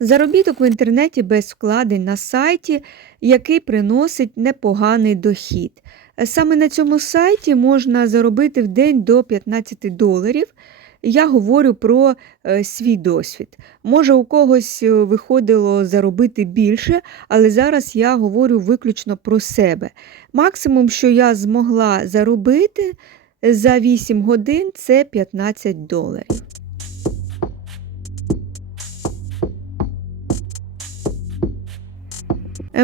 Заробіток в інтернеті без вкладень на сайті, який приносить непоганий дохід. Саме на цьому сайті можна заробити в день до 15 доларів. Я говорю про е, свій досвід. Може, у когось е, виходило заробити більше, але зараз я говорю виключно про себе. Максимум, що я змогла заробити за 8 годин, це 15 доларів.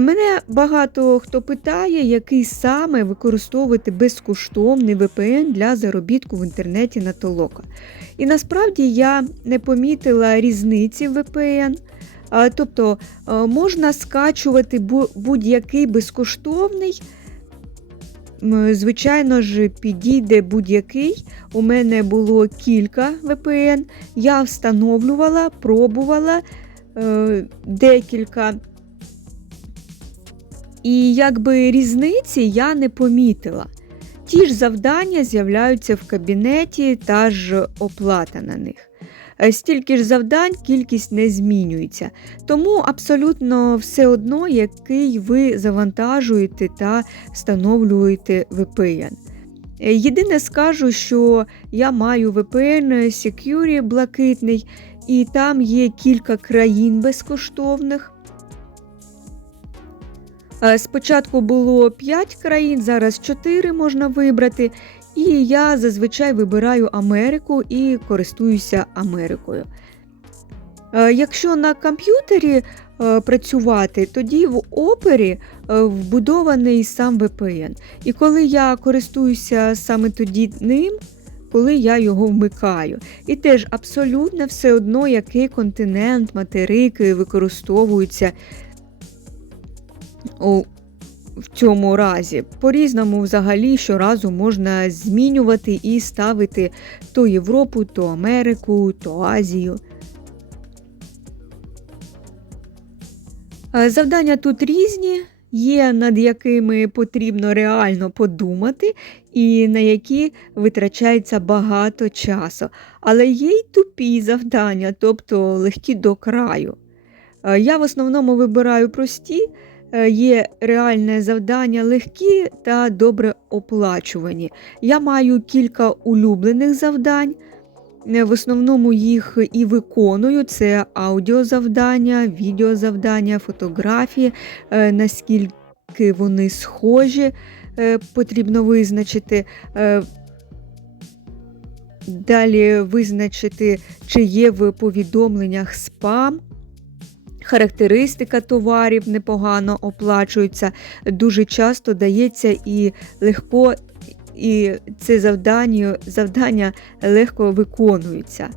Мене багато хто питає, який саме використовувати безкоштовний VPN для заробітку в інтернеті на толока. І насправді я не помітила різниці в VPN. Тобто е, можна скачувати будь-який безкоштовний. Звичайно ж, підійде будь-який. У мене було кілька VPN. Я встановлювала, пробувала е, декілька. І якби різниці я не помітила. Ті ж завдання з'являються в кабінеті та ж оплата на них. Е, Стільки ж завдань, кількість не змінюється. Тому абсолютно все одно, який ви завантажуєте та встановлюєте VPN. Е, Єдине скажу, що я маю VPN Secure блакитний, і там є кілька країн безкоштовних. Е, Спочатку було 5 країн, зараз 4 можна вибрати. І я зазвичай вибираю Америку і користуюся Америкою. Е, Якщо на комп'ютері е, працювати, тоді в опері вбудований сам VPN. І коли я користуюся саме тоді ним, коли я його вмикаю. І теж абсолютно все одно, який континент, материки використовуються у, в цьому разі. По-різному взагалі щоразу можна змінювати і ставити то Європу, то Америку, то Азію. Е, Завдання тут різні, є над якими потрібно реально подумати, і на які витрачається багато часу. Але є й тупі завдання, тобто легкі до краю. Е, Я в основному вибираю прості, є реальне завдання легкі та добре оплачувані. Я маю кілька улюблених завдань. Е, В основному їх і виконую: це аудіозавдання, відеозавдання, фотографії, е, наскільки вони схожі, е, потрібно визначити. Е, Далі визначити, чи є в повідомленнях спам. Характеристика товарів непогано оплачується, дуже часто дається і легко, і це завдання, завдання легко виконується.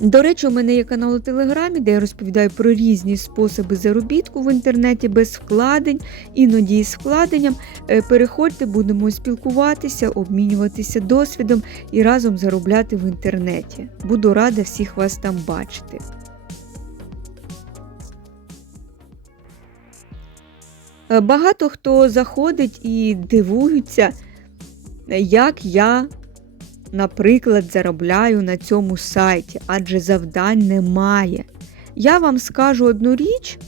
До речі, у мене є канал у Телеграмі, де я розповідаю про різні способи заробітку в інтернеті без вкладень, іноді з вкладенням. Е, Переходьте, будемо спілкуватися, обмінюватися досвідом і разом заробляти в інтернеті. Буду рада всіх вас там бачити. Багато хто заходить і дивуються, як я, наприклад, заробляю на цьому сайті, адже завдань немає. Я вам скажу одну річ.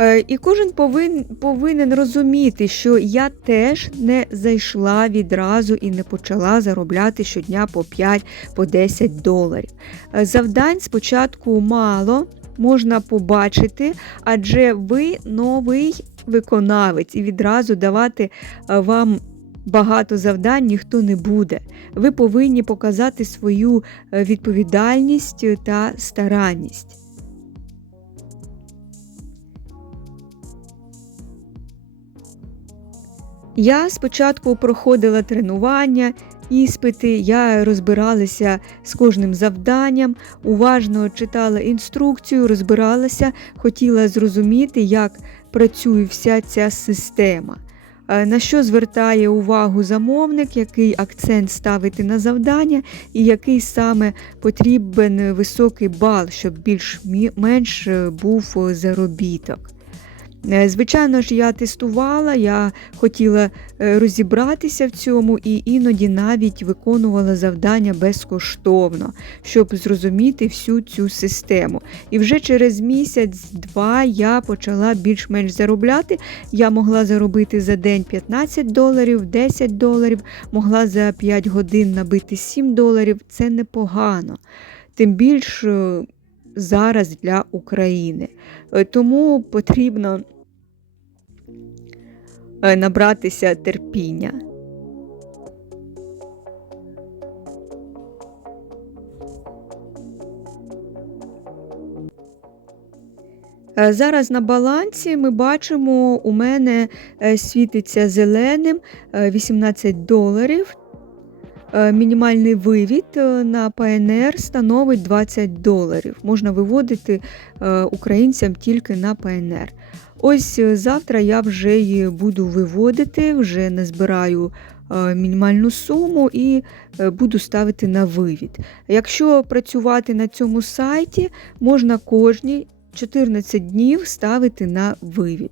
Е, І кожен повин, повинен розуміти, що я теж не зайшла відразу і не почала заробляти щодня по 5 по 10 доларів. Е, Завдань спочатку мало, можна побачити, адже ви новий виконавець і відразу давати е, вам багато завдань ніхто не буде. Ви повинні показати свою е, відповідальність та старанність. Я спочатку проходила тренування, іспити, я розбиралася з кожним завданням, уважно читала інструкцію, розбиралася, хотіла зрозуміти, як працює вся ця система. Е, На що звертає увагу замовник, який акцент ставити на завдання, і який саме потрібен високий бал, щоб більш-менш був заробіток. Е, Звичайно ж, я тестувала, я хотіла е, розібратися в цьому і іноді навіть виконувала завдання безкоштовно, щоб зрозуміти всю цю систему. І вже через місяць-два я почала більш-менш заробляти. Я могла заробити за день 15 доларів, 10 доларів, могла за 5 годин набити 7 доларів. Це непогано. Тим більш е, зараз для України. Е, Тому потрібно е, набратися терпіння. Е, Зараз на балансі ми бачимо, у мене світиться зеленим е, 18 доларів. Е, Мінімальний вивід е, на ПНР становить 20 доларів. Можна виводити е, українцям тільки на ПНР. Ось завтра я вже її буду виводити, вже назбираю мінімальну суму і буду ставити на вивід. Якщо працювати на цьому сайті, можна кожні 14 днів ставити на вивід.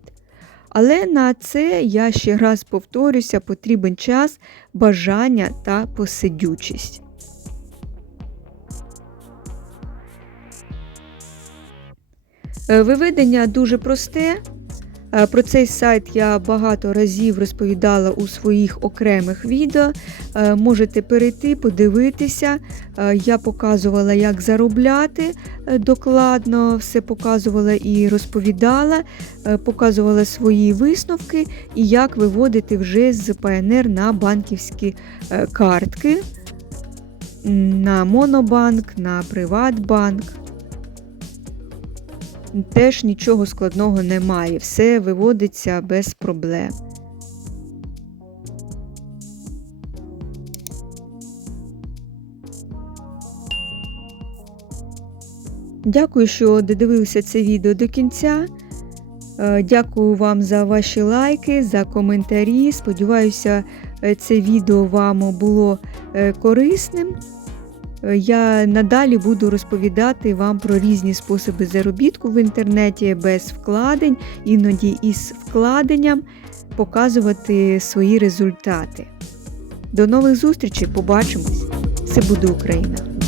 Але на це я ще раз повторюся, потрібен час, бажання та посидючість. Е, Виведення дуже просте. Е, Про цей сайт я багато разів розповідала у своїх окремих відео. Е, Можете перейти, подивитися. Е, Я показувала, як заробляти докладно, все показувала і розповідала, показувала свої висновки і як виводити вже з ПНР на банківські картки, на Монобанк, на Приватбанк. Теж нічого складного немає, все виводиться без проблем. Дякую, що додивилися це відео до кінця. Е, Дякую вам за ваші лайки, за коментарі. Сподіваюся, е, це відео вам було е, корисним. Е, Я надалі буду розповідати вам про різні способи заробітку в інтернеті без вкладень, іноді із вкладенням, показувати свої результати. До нових зустрічей, побачимось! Це буде Україна!